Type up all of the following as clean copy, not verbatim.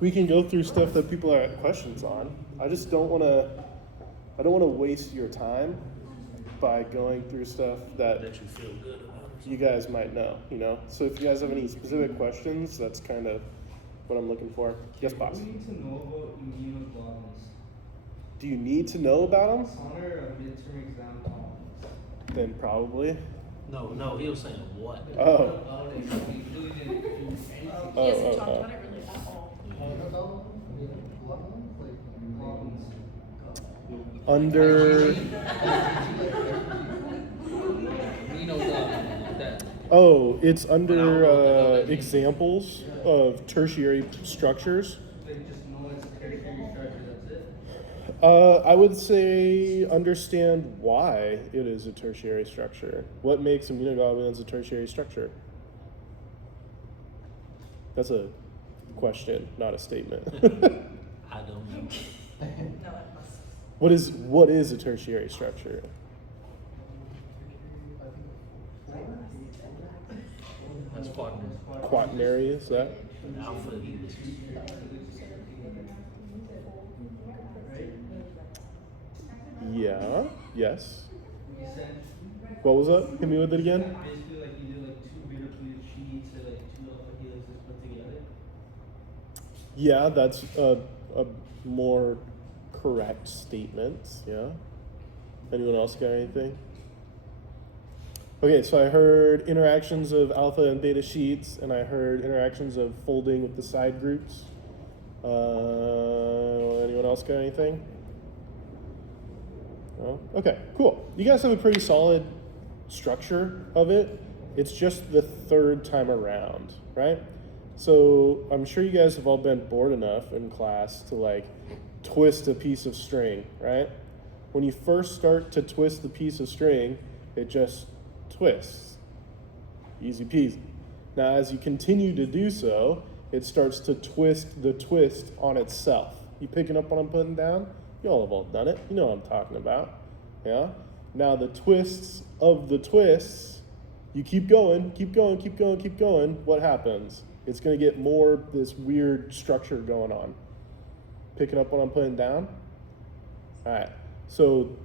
We can go through stuff that people are questions on. I just don't want to. I don't want to waste your time by going through stuff that That you feel good about. you guys might know. So if you guys have any specific questions, that's kind of what I'm looking for. Yes, boss. What do we need to know about immunoglobulins? Do you need to know about them? It's on our midterm exam topics. Then probably. No, he was saying what? Oh. We really didn't do anything. Oh, He hasn't oh, talked oh. about it really at all. Under. Immunoglobulin, like that. Oh, it's But I don't know what the hell under that means. examples of tertiary structures. They just know it's a tertiary structure, that's it. I would say understand why it is a tertiary structure. What makes immunoglobulins a tertiary structure? That's a question, not a statement. I don't know. No, it must. What is a tertiary structure? That's quaternary. Quaternary, is that? Alpha helix. Yeah. Yes. You said What was that? Hit me with it again. basically like you do like two beta pleated sheets or like two alpha helixes put together. Yeah, that's a more correct statement. Yeah. Anyone else got anything? Okay, so I heard interactions of alpha and beta sheets, and I heard interactions of folding with the side groups. Anyone else got anything? No? Okay, cool. You guys have a pretty solid structure of it. It's just the third time around, right? So I'm sure you guys have all been bored enough in class to like twist a piece of string, right? When you first start to twist the piece of string, it just twists. Easy peasy. Now, as you continue to do so, it starts to twist the twist on itself. You picking up what I'm putting down? You all have all done it. You know what I'm talking about. Yeah? Now, the twists of the twists, you keep going, keep going, keep going, keep going. What happens? It's going to get more this weird structure going on. Picking up what I'm putting down? All right. So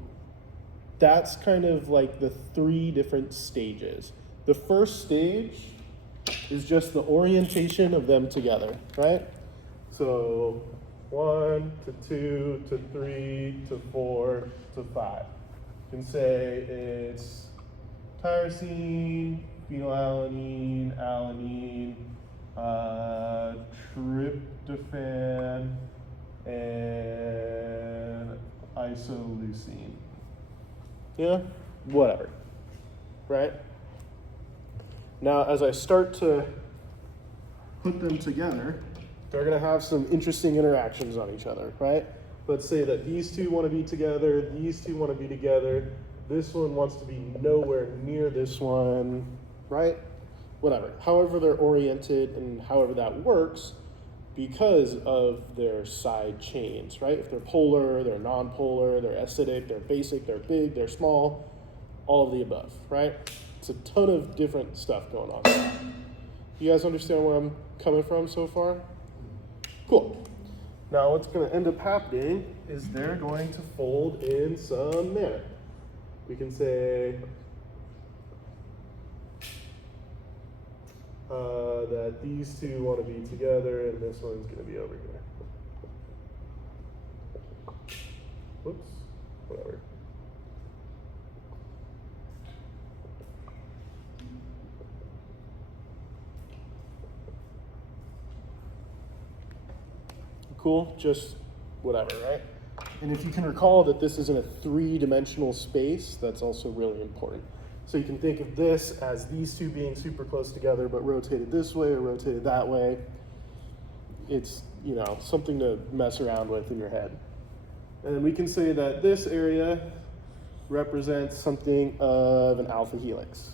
that's kind of like the three different stages. The first stage is just the orientation of them together, right? So 1 to 2 to 3 to 4 to 5. You can say it's tyrosine, phenylalanine, alanine, tryptophan, and isoleucine. Yeah, whatever, right? Now, as I start to put them together, they're going to have some interesting interactions on each other, right? Let's say that these two want to be together, these two want to be together, this one wants to be nowhere near this one, right? Whatever. However they're oriented and however that works because of their side chains, right? If they're polar, they're non-polar, they're acidic, they're basic, they're big, they're small, all of the above, right? It's a ton of different stuff going on. You guys understand where I'm coming from so far? Cool. Now what's going to end up happening is they're going to fold in some manner. We can say that these two want to be together and this one's going to be over here. Whoops, whatever. Cool, just whatever, right? And if you can recall that this is in a three-dimensional space, that's also really important. So you can think of this as these two being super close together, but rotated this way or rotated that way. It's, something to mess around with in your head. And we can say that this area represents something of an alpha helix.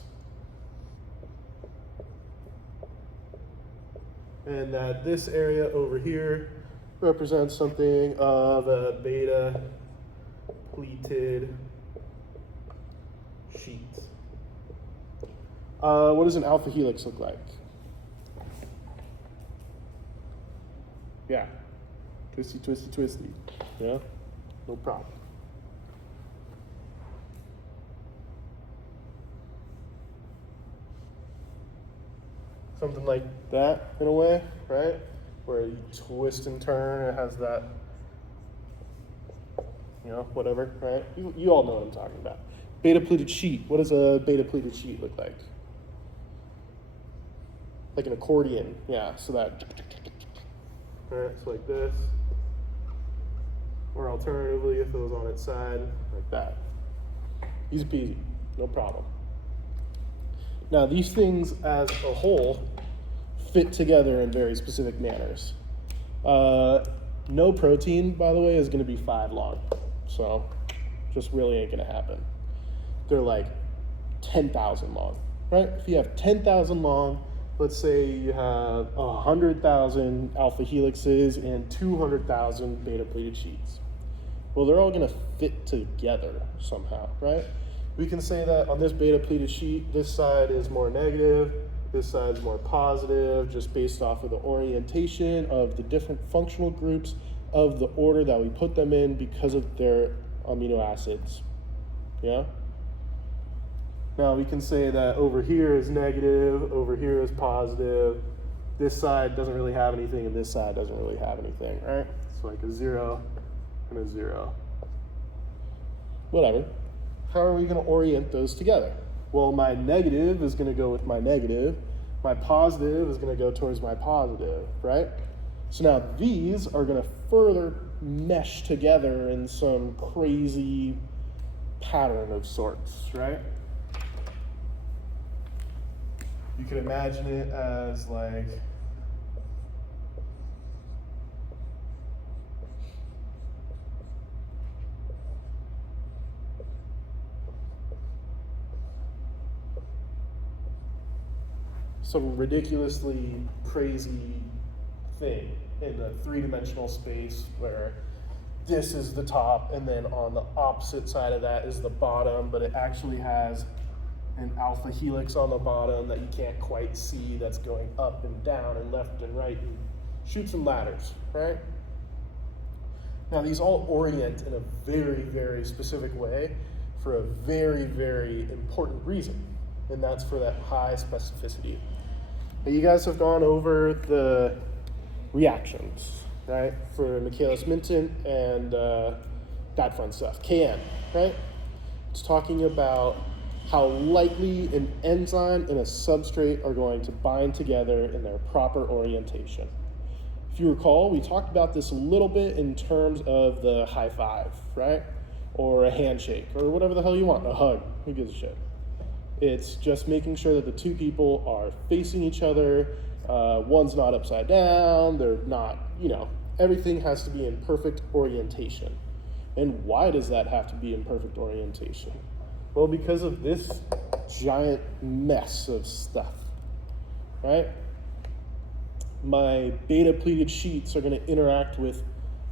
And that this area over here represents something of a beta pleated sheet. What does an alpha helix look like? Yeah. Twisty, twisty, twisty. Yeah? No problem. Something like that in a way, right? Where you twist and turn, it has that, whatever, right? You all know what I'm talking about. Beta pleated sheet. What does a beta pleated sheet look like? Like an accordion, yeah. So that, right? So like this, or alternatively, if it was on its side, like that. Easy peasy, no problem. Now these things as a whole fit together in very specific manners. No protein, by the way, is going to be 5 long, so just really ain't going to happen. They're like 10,000 long, right? If you have 10,000 long, let's say you have 100,000 alpha helixes and 200,000 beta pleated sheets. Well, they're all going to fit together somehow, right? We can say that on this beta pleated sheet, this side is more negative, this side is more positive, just based off of the orientation of the different functional groups of the order that we put them in because of their amino acids. Yeah? Now we can say that over here is negative, over here is positive, this side doesn't really have anything, and this side doesn't really have anything, right? So like a 0 and a 0. Whatever. How are we going to orient those together? Well, my negative is going to go with my negative. My positive is going to go towards my positive, right? So now these are going to further mesh together in some crazy pattern of sorts, right? You can imagine it as like some ridiculously crazy thing in a 3-dimensional space where this is the top and then on the opposite side of that is the bottom, but it actually has an alpha helix on the bottom that you can't quite see that's going up and down and left and right and shoots and ladders, right? Now these all orient in a very, very specific way for a very, very important reason, and that's for that high specificity. Now, you guys have gone over the reactions, right? For Michaelis-Menten and that fun stuff. KM, right? It's talking about how likely an enzyme and a substrate are going to bind together in their proper orientation. If you recall, we talked about this a little bit in terms of the high five, right? Or a handshake, or whatever the hell you want, a hug, who gives a shit? It's just making sure that the two people are facing each other, one's not upside down, they're not, everything has to be in perfect orientation. And why does that have to be in perfect orientation? Well, because of this giant mess of stuff, right? My beta pleated sheets are going to interact with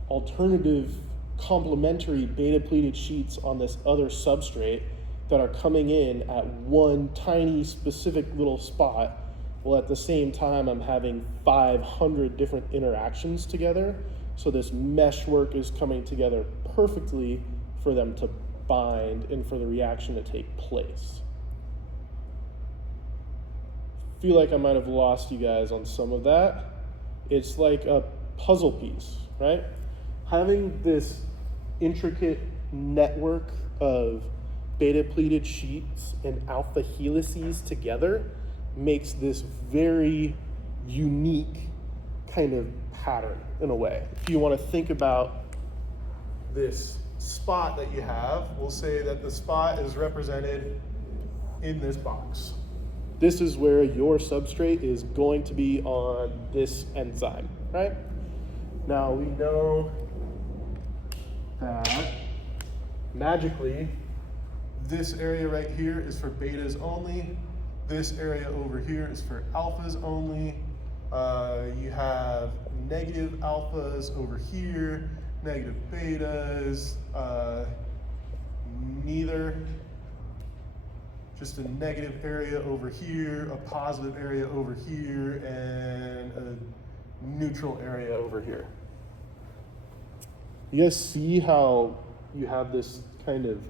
alternative complementary beta pleated sheets on this other substrate that are coming in at one tiny specific little spot, while at the same time I'm having 500 different interactions together. So this mesh work is coming together perfectly for them to bind and for the reaction to take place. Feel like I might have lost you guys on some of that. It's like a puzzle piece, right? Having this intricate network of beta pleated sheets and alpha helices together makes this very unique kind of pattern in a way. If you want to think about this spot that you have, we'll say that the spot is represented in this box. This is where your substrate is going to be on this enzyme, right? Now we know that magically this area right here is for betas only. This area over here is for alphas only. You have negative alphas over here, negative betas, neither. Just a negative area over here, a positive area over here, and a neutral area over here. You guys see how you have this kind of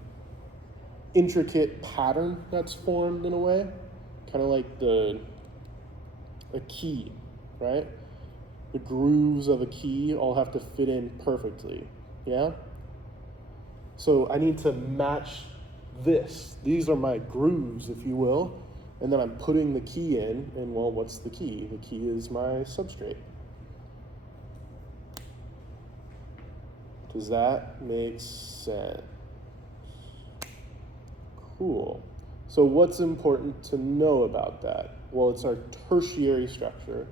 intricate pattern that's formed in a way? Kind of like a key, right? The grooves of a key all have to fit in perfectly, yeah? So I need to match this. These are my grooves, if you will, and then I'm putting the key in, and well, what's the key? The key is my substrate. Does that make sense? Cool. So what's important to know about that? Well, it's our tertiary structure,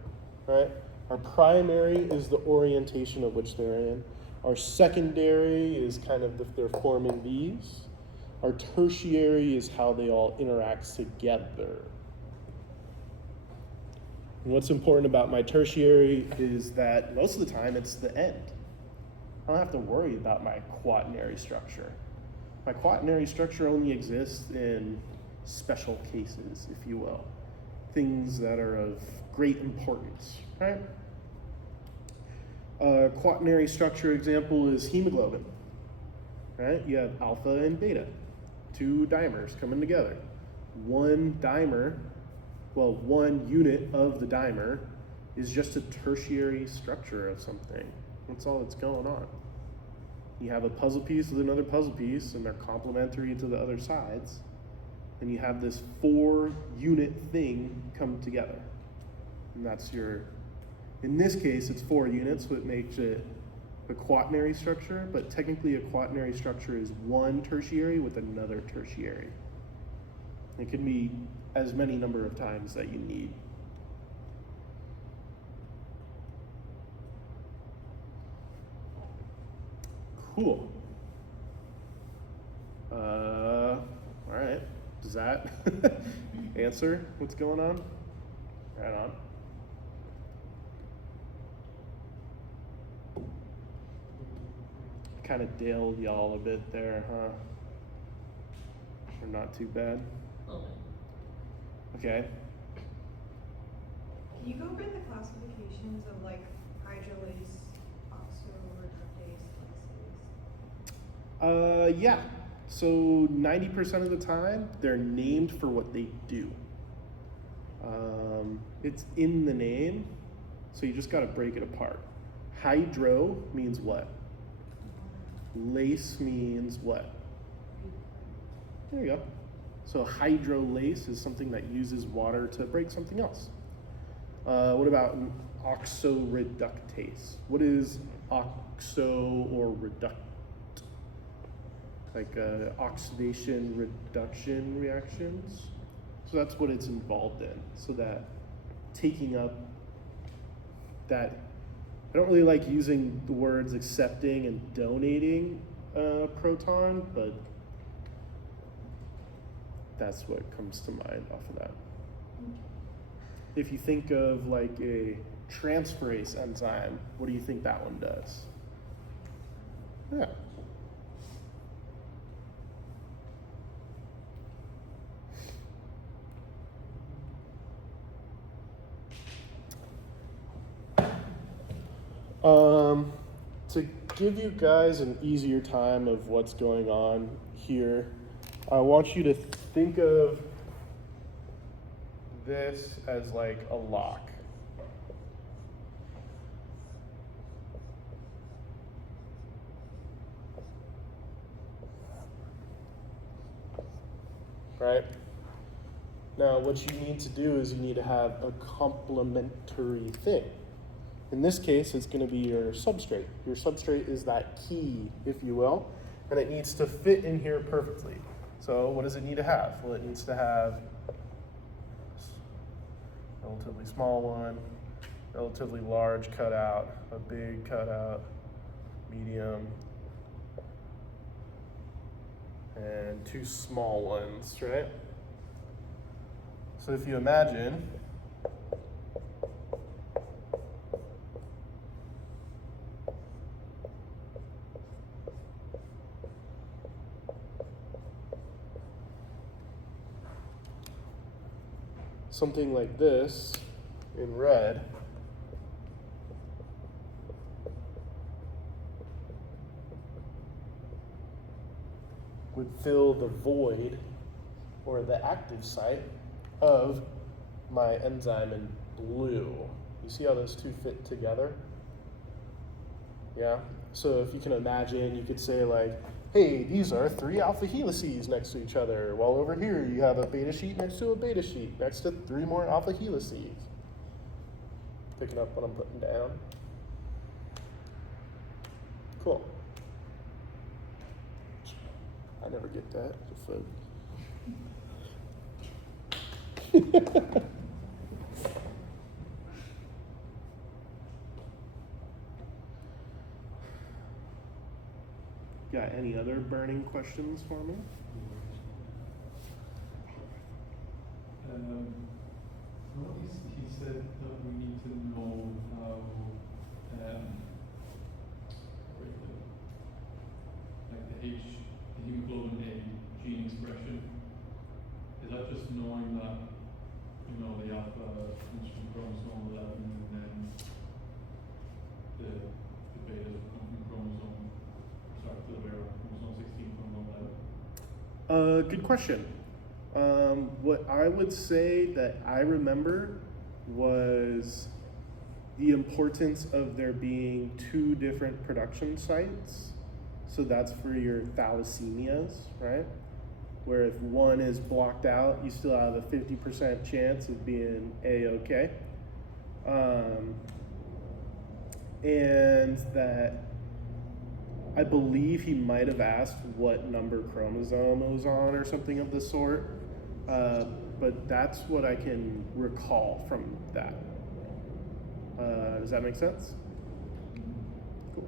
right? Our primary is the orientation of which they're in. Our secondary is kind of if they're forming these. Our tertiary is how they all interact together. And what's important about my tertiary is that most of the time it's the end. I don't have to worry about my quaternary structure. My quaternary structure only exists in special cases, if you will. Things that are of great importance, right? A quaternary structure example is hemoglobin, right? You have alpha and beta, two dimers coming together. One unit of the dimer is just a tertiary structure of something. That's all that's going on. You have a puzzle piece with another puzzle piece, and they're complementary to the other sides. And you have this 4-unit thing come together. And that's in this case, it's 4 units, so it makes it a quaternary structure, but technically a quaternary structure is one tertiary with another tertiary. It can be as many number of times that you need. Cool. All right. Does that answer what's going on? Right on. Kind of daled y'all a bit there, huh? Or not too bad? Oh, Okay. Can you go over the classifications of like hydrolase, oxo, reductase, Yeah. So 90% of the time, they're named for what they do. It's in the name, so you just got to break it apart. Hydro means what? Lase means what? There you go. So hydrolase is something that uses water to break something else. What about an oxoreductase? What is oxo or reduct? Like oxidation reduction reactions. So that's what it's involved in. So that taking up that, I don't really like using the words accepting and donating a proton, but that's what comes to mind off of that. If you think of like a transferase enzyme, what do you think that one does? Yeah. To give you guys an easier time of what's going on here, I want you to think of this as like a lock. Right? Now, what you need to do is you need to have a complementary thing. In this case, it's going to be your substrate. Your substrate is that key, if you will, and it needs to fit in here perfectly. So what does it need to have? Well, it needs to have a relatively small one, relatively large cutout, a big cutout, medium, and 2 small ones, right? So if you imagine something like this in red, would fill the void or the active site of my enzyme in blue. You see how those two fit together? Yeah? So if you can imagine, you could say like, hey, these are 3 alpha helices next to each other, while over here you have a beta sheet next to a beta sheet, next to 3 more alpha helices. Picking up what I'm putting down. Cool. I never get that. Got any other burning questions for me? No, he said that we need to know how, like the hemoglobin A gene expression. Is that just knowing that, you know, the alpha comes from chromosome 11 and then the beta comes from chromosome, sorry, the other way around, chromosome 16 from 11? Good question. What I would say that I remember was the importance of there being 2 different production sites. So that's for your thalassemias, right? Where if one is blocked out, you still have a 50% chance of being A-okay. And that I believe he might have asked what number chromosome it was on or something of the sort. But that's what I can recall from that. Does that make sense? Cool.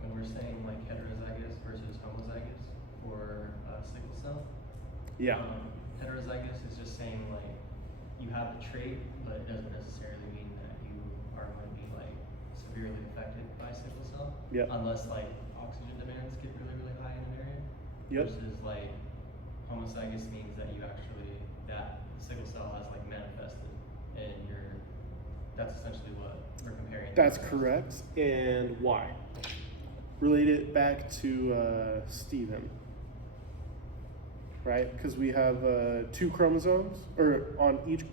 When we're saying like heterozygous versus homozygous for sickle cell, Yeah. Heterozygous is just saying like you have the trait, but it doesn't necessarily mean that you are going to be like severely affected by sickle cell. Yep. Unless like oxygen demands get really, really high in an area. Yep. Versus like homozygous means that you actually, that sickle cell has like manifested and that's essentially what we're comparing. That's correct. And why? Relate it back to Stephen. Right? Because we have 2 chromosomes, or on each,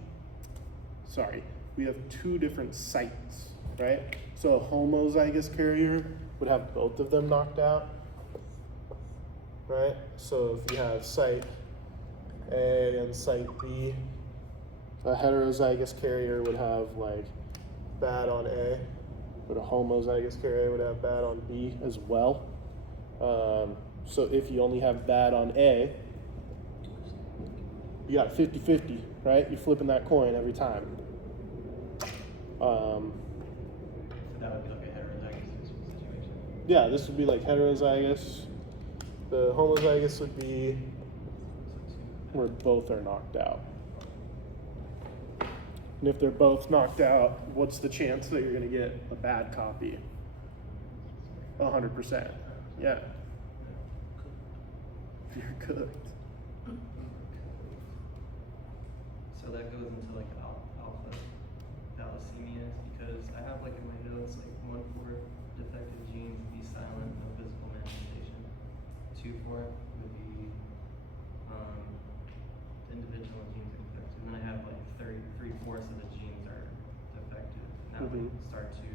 we have 2 different sites, right? So a homozygous carrier would have both of them knocked out, right? So if you have site A and site B, a heterozygous carrier would have like bad on A, but a homozygous carrier would have bad on B as well. So if you only have bad on A, you got 50-50, right? You're flipping that coin every time. So that would be like a heterozygous situation. Yeah, this would be like heterozygous. The homozygous would be where both are knocked out. And if they're both knocked out, what's the chance that you're going to get a bad copy? 100%. Yeah. You're cooked. So that goes into like alpha thalassemias, because I have like in my notes like 1-4 defective genes would be silent, no visible manifestation. 2-4 would be individual genes are defective. And then I have like 3/4 of the genes are defective. And that would start to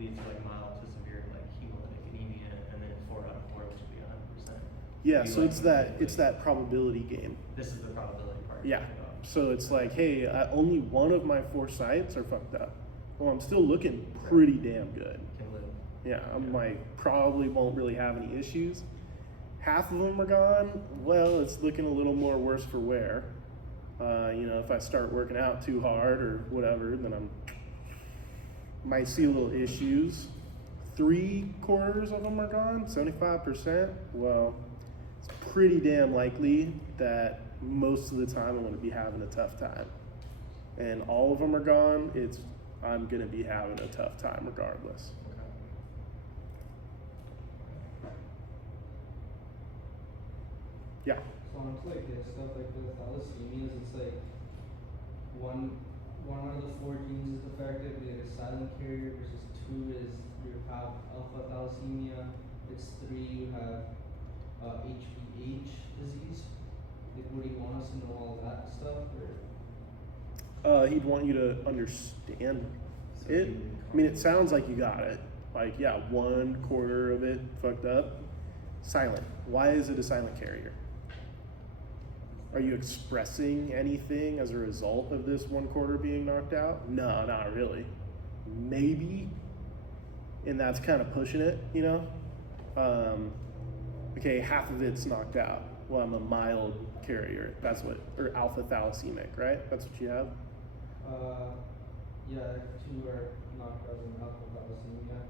lead to like mild to severe like hemolytic anemia, and then 4 out of 4, which would be 100%. Yeah, so it's that probability game. This is the probability part. Yeah. So it's like, hey, only one of my 4 sites are fucked up. Well, I'm still looking pretty damn good. Can live. Yeah, I'm like, probably won't really have any issues. Half of them are gone. Well, it's looking a little more worse for wear. If I start working out too hard or whatever, then might see a little issues. 3/4 of them are gone, 75%. Well, it's pretty damn likely that most of the time I'm going to be having a tough time. And all of them are gone, I'm going to be having a tough time regardless. Okay. Yeah. So on to like this stuff like the thalassemias, it's like one out of the 4 genes is defective, you get a silent carrier versus 2 is you have alpha thalassemia, it's 3 you have HBH disease. Like, would you want us to know all that stuff or? He'd want you to understand it. I mean, it sounds like you got it. Like, yeah, 1/4 of it fucked up. Silent. Why is it a silent carrier? Are you expressing anything as a result of this 1/4 being knocked out? No, not really. Maybe. And that's kind of pushing it, you know? Okay, half of it's knocked out. Well, I'm a mild carrier. That's what, or alpha thalassemic, right? That's what you have? Yeah, 2 are knocked out in alpha thalassemia.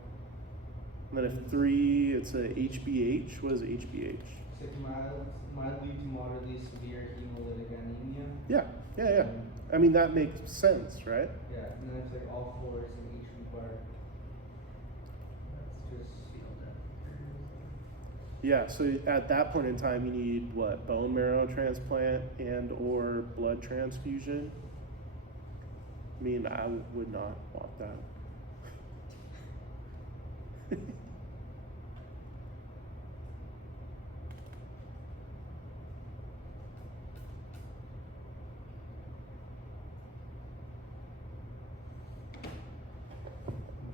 And then if 3, it's a HBH. What is HBH? It's like mildly to moderately severe hemolytic anemia. Yeah. I mean, that makes sense, right? Yeah, and then it's like all 4 is an H required. That's just Yeah, so at that point in time, you need what? Bone marrow transplant and or blood transfusion? I mean, I would not want that.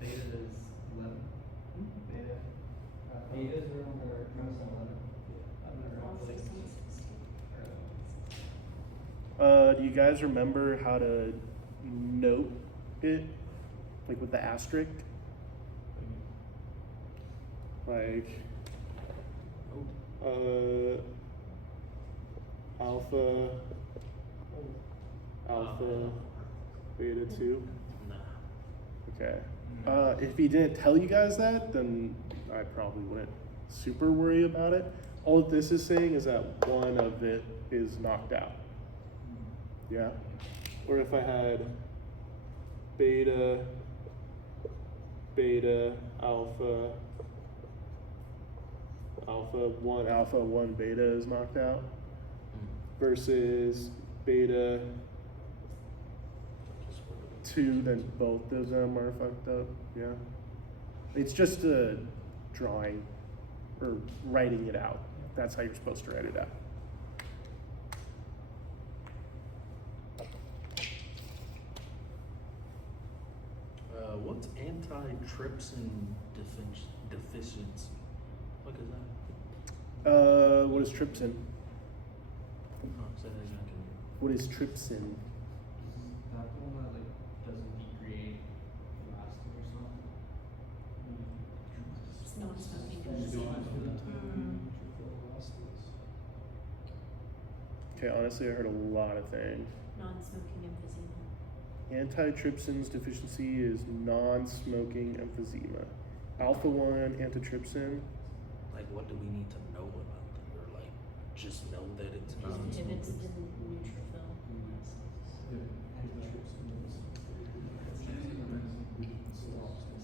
Beta is 11. Beta. betas are on their chromosome 11. Do you guys remember how to note it? Like with the asterisk? Like, alpha, beta 2. Nah. Okay. If he didn't tell you guys that, then I probably wouldn't super worry about it. All that this is saying is that one of it is knocked out. Yeah? Or if I had beta, alpha, 1, beta is knocked out versus beta 2, then both of them are fucked up. Yeah. It's just a drawing or writing it out. That's how you're supposed to write it out. What's antitrypsin deficiency? What is that? What is trypsin? Oh, say that again. What is trypsin? That the one that like doesn't degrade elastin or something? Non-smoking Okay, honestly, I heard a lot of things. non-smoking emphysema. Antitrypsin's deficiency is non-smoking emphysema. Alpha-1 antitrypsin. Like, what do we need to know about that? Or like, just know that it's It not. inhibits the neutrophil.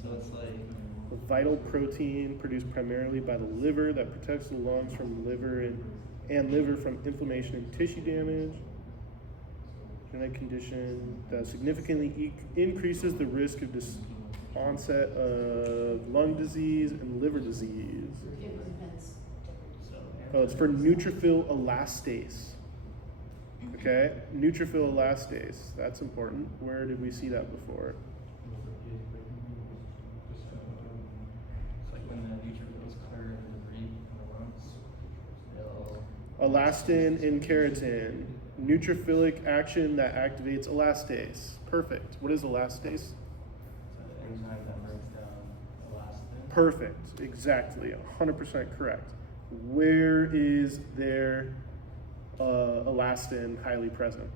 So it's like, A vital protein produced primarily by the liver that protects the lungs from liver from inflammation and tissue damage. Genetic condition that significantly increases the risk of onset of lung disease and liver disease. It prevents so. Oh, it's for neutrophil elastase. Okay, neutrophil elastase. That's important. Where did we see that before? It's like when the neutrophils clear the debris in the lungs. Elastin and keratin. Neutrophilic action that activates elastase. Perfect. What is elastase? So the enzyme that breaks down elastin. Perfect. Exactly. 100% correct. Where is their elastin highly present?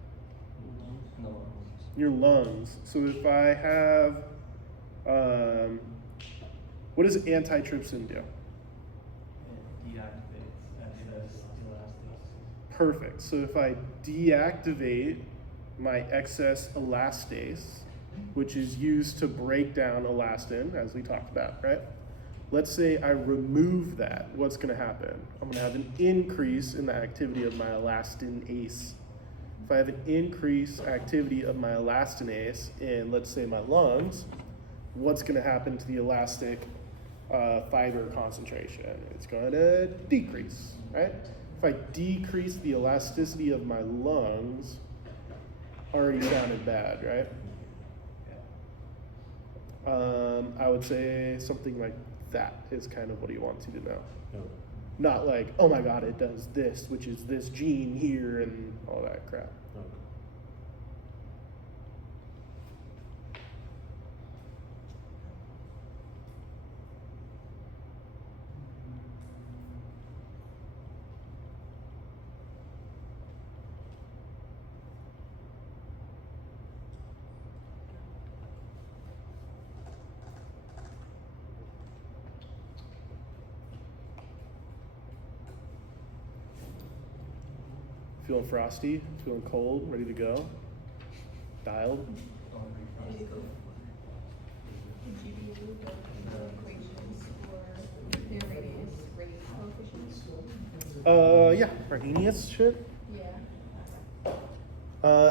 In the lungs. Your lungs. So if I have, what does antitrypsin do? It deactivates excess elastase. Perfect. So if I deactivate my excess elastase, which is used to break down elastin, as we talked about, right? Let's say I remove that. What's going to happen? I'm going to have an increase in the activity of my elastinase. If I have an increased activity of my elastinase in, let's say, my lungs, what's going to happen to the elastic fiber concentration? It's going to decrease, right? If I decrease the elasticity of my lungs, already sounded bad, right? I would say something like that is kind of what he wants you to know. Okay. Not like, oh my god, it does this, which is this gene here and all that crap. Okay. Feeling frosty, feeling cold, ready to go, dialed. Did you do the equations for the radius rate coefficients? Yeah, Arrhenius shit. Yeah.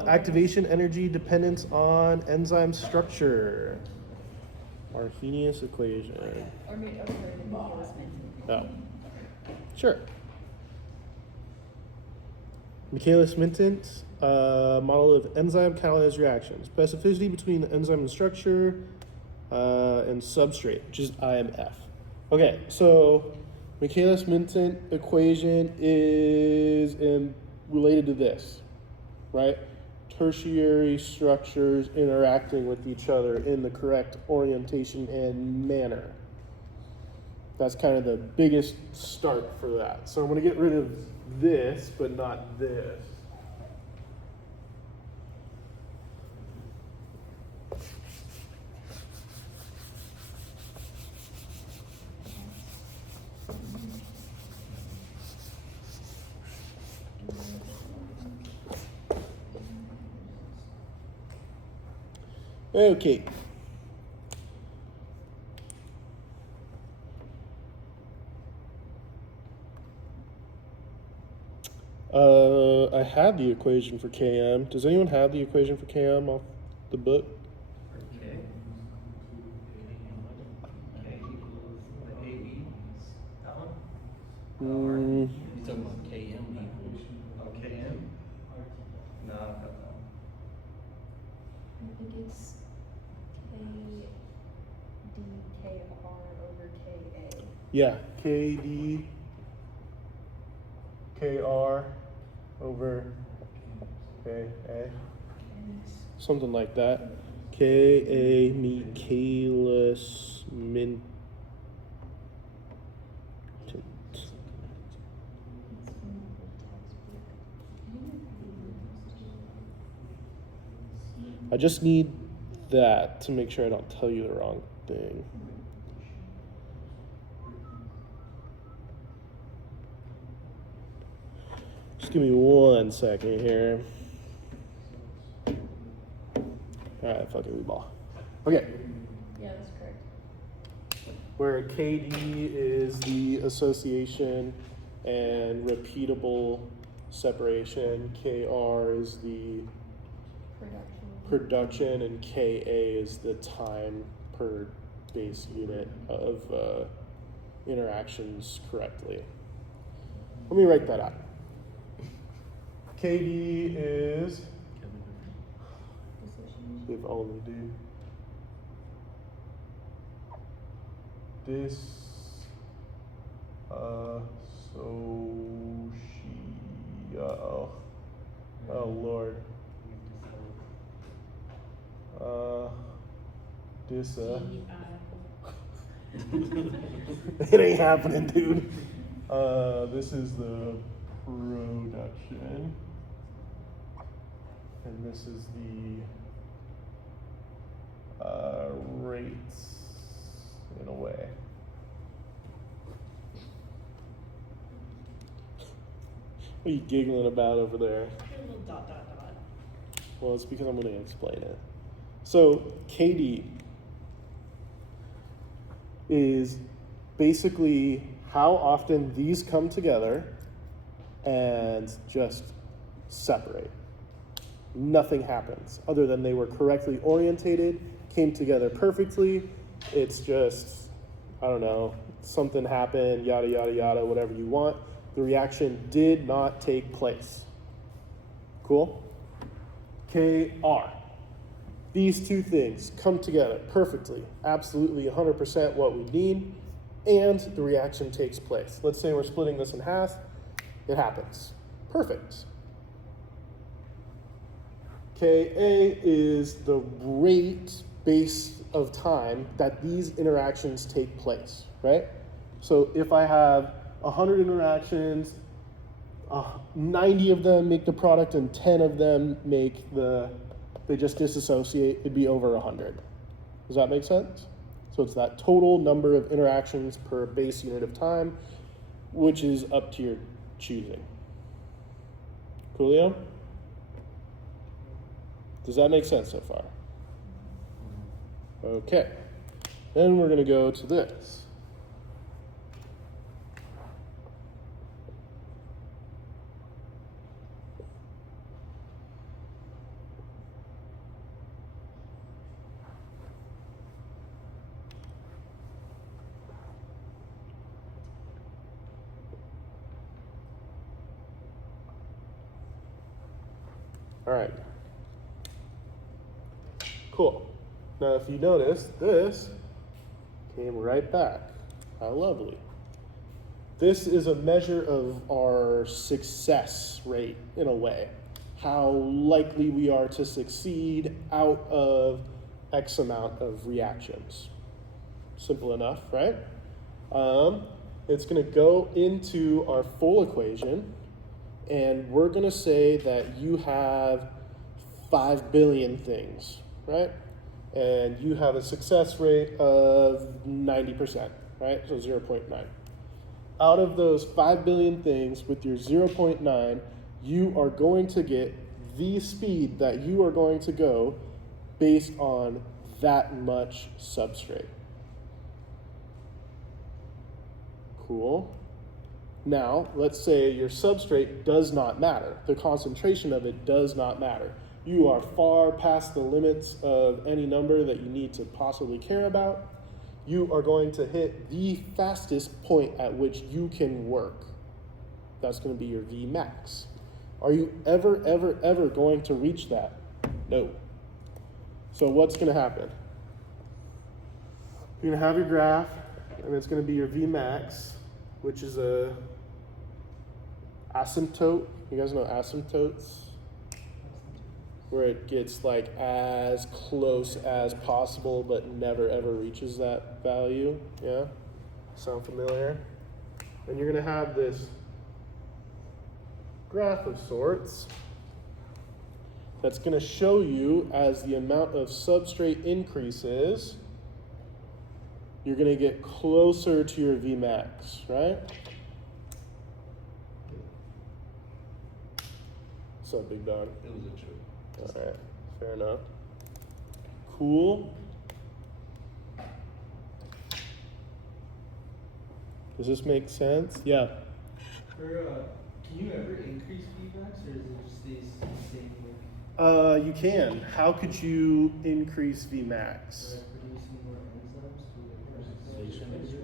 Activation energy dependence on enzyme structure. Arrhenius equation. Or maybe, okay, the Michaelis-Menten. Oh, sure. Michaelis-Menten, model of enzyme catalyzed reaction. Specificity between the enzyme and structure and substrate, which is IMF. Okay, so Michaelis-Menten equation is related to this, right? Tertiary structures interacting with each other in the correct orientation and manner. That's kind of the biggest start for that. So I'm going to get rid of this, but not this. Okay. I had the equation for Km. Does anyone have the equation for Km off the book? Okay. K equals the AE, that one? You talking about KM equals? Oh, KM? No, I've got that one. I think it's KDKR over KA. Yeah, KD KR over KA. Something like that. KA Michaelis-Menten. I just need that to make sure I don't tell you the wrong thing. Just give me 1 second here. Alright, fuck it, we ball. Okay, Yeah, that's correct. where KD is the association and repeatable separation, KR is the production, and KA is the time per base unit of interactions correctly. Let me write that out. KD is, if only, dude. This, oh Lord. This, it ain't happening, dude. This is the production. And this is the rates in a way. What are you giggling about over there? A little dot, dot, dot. Well, it's because I'm going to explain it. So KD is basically how often these come together and just separate. Nothing happens other than they were correctly orientated, came together perfectly. It's just, I don't know, something happened, yada, yada, yada, whatever you want. The reaction did not take place. Cool? KR. These two things come together perfectly, absolutely 100% what we need, and the reaction takes place. Let's say we're splitting this in half. It happens. Perfect. Ka is the rate base of time that these interactions take place, right? So if I have 100 interactions, 90 of them make the product and 10 of them they just disassociate, it'd be over 100. Does that make sense? So it's that total number of interactions per base unit of time, which is up to your choosing. Coolio? Does that make sense so far? Okay. Then we're going to go to this. All right. Cool. Now, if you notice, this came right back. How lovely. This is a measure of our success rate, in a way. How likely we are to succeed out of X amount of reactions. Simple enough, right? It's going to go into our full equation, and we're going to say that you have 5 billion things, right? And you have a success rate of 90%, right? So 0.9. Out of those 5 billion things with your 0.9, you are going to get the speed that you are going to go based on that much substrate. Cool. Now, let's say your substrate does not matter. The concentration of it does not matter. You are far past the limits of any number that you need to possibly care about. You are going to hit the fastest point at which you can work. That's going to be your Vmax. Are you ever going to reach that? No. So what's going to happen? You're going to have your graph, and it's going to be your Vmax, which is a asymptote. You guys know asymptotes? Where it gets like as close as possible but never ever reaches that value. Yeah? Sound familiar? And you're going to have this graph of sorts that's going to show you as the amount of substrate increases, you're going to get closer to your Vmax, right? What's up, big dog? It was a joke. All right, fair enough. Cool. Does this make sense? Yeah. Can you ever increase Vmax, or is it just stays the same? Like, You can. How could you increase Vmax? by producing more enzymes?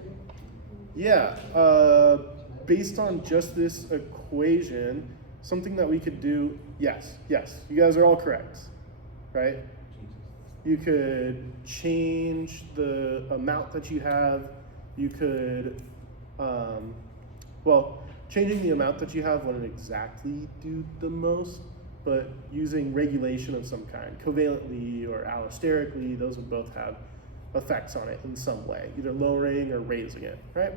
Yeah. Based on just this equation, something that we could do, yes, you guys are all correct, right? You could change the amount that you have. You could, changing the amount that you have wouldn't exactly do the most, but using regulation of some kind, covalently or allosterically, those would both have effects on it in some way, either lowering or raising it, right?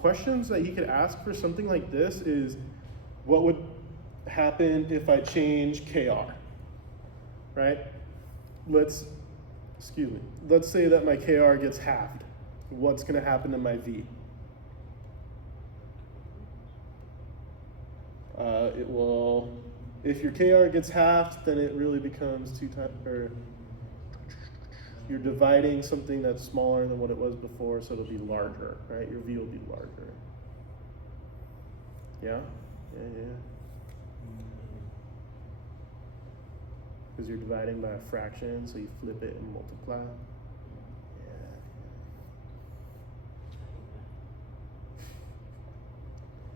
Questions that you could ask for something like this is, what would happen if I change KR, right? Let's say that my KR gets halved. What's gonna happen to my V? It will, if your KR gets halved, then it really becomes 2 times, or you're dividing something that's smaller than what it was before, so it'll be larger, right? Your v will be larger. Yeah? Yeah. Because you're dividing by a fraction, so you flip it and multiply.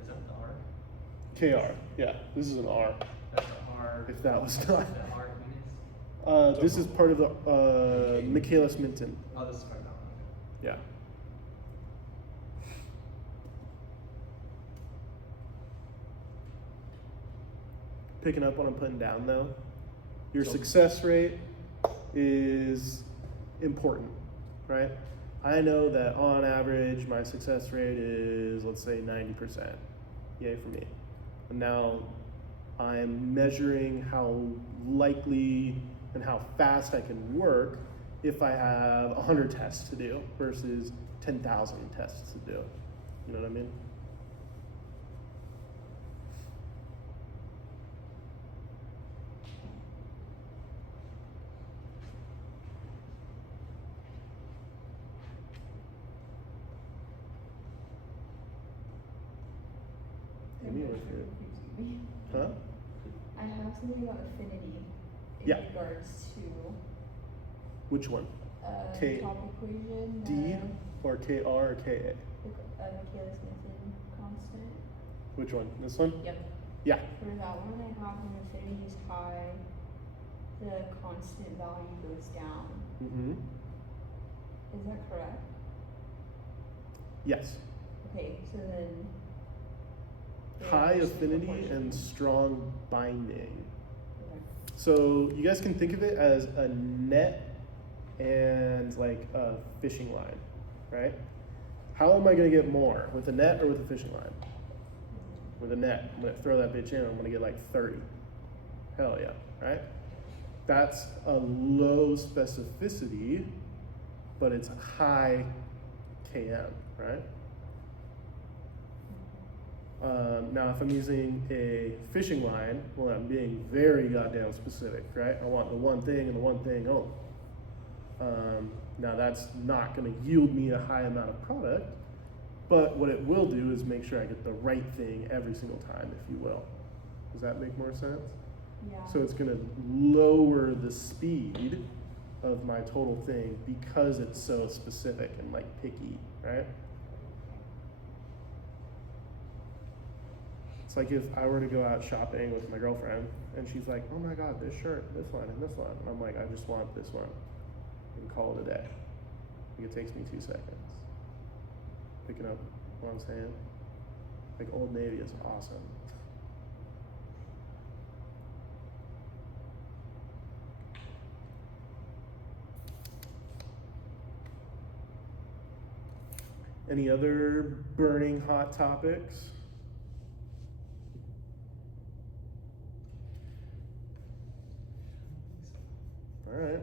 Is that the R? KR, yeah, this is an R. That's the R. If that was not. The R units? This is part of the Michaelis-Menten. Oh, this is part of that one, Yeah. Picking up what I'm putting down though, your success rate is important, right? I know that on average my success rate is, let's say, 90%. Yay for me. And now I'm measuring how likely and how fast I can work if I have 100 tests to do versus 10,000 tests to do. You know what I mean? Amy, what's your- Confusing me. Huh? I have something about affinity in Yeah. regards to Which one? K- top equation. D or KR or KA? Michaelis-Menten constant. Which one? This one? Yep. Yeah. For that one, I have when affinity is high, the constant value goes down. Mm-hmm. Is that correct? Yes. Okay, so then. they're High inversely affinity proportional. and strong binding. Okay. So you guys can think of it as a net and like a fishing line, right? How am I gonna get more? With a net or with a fishing line? With a net. I'm gonna throw that bitch in, I'm gonna get like 30. Hell yeah, right? That's a low specificity, but it's high KM, right? Now, if I'm using a fishing line, well, I'm being very goddamn specific, right? I want the one thing and the one thing only. Now, that's not going to yield me a high amount of product, but what it will do is make sure I get the right thing every single time, if you will. Does that make more sense? Yeah. So it's going to lower the speed of my total thing because it's so specific and like picky, right? It's like if I were to go out shopping with my girlfriend and she's like, oh my God, this shirt, this one, and this one. And I'm like, I just want this one. And call it a day. Like, it takes me 2 seconds. Picking up what I'm saying? Like Old Navy is awesome. Any other burning hot topics? All right.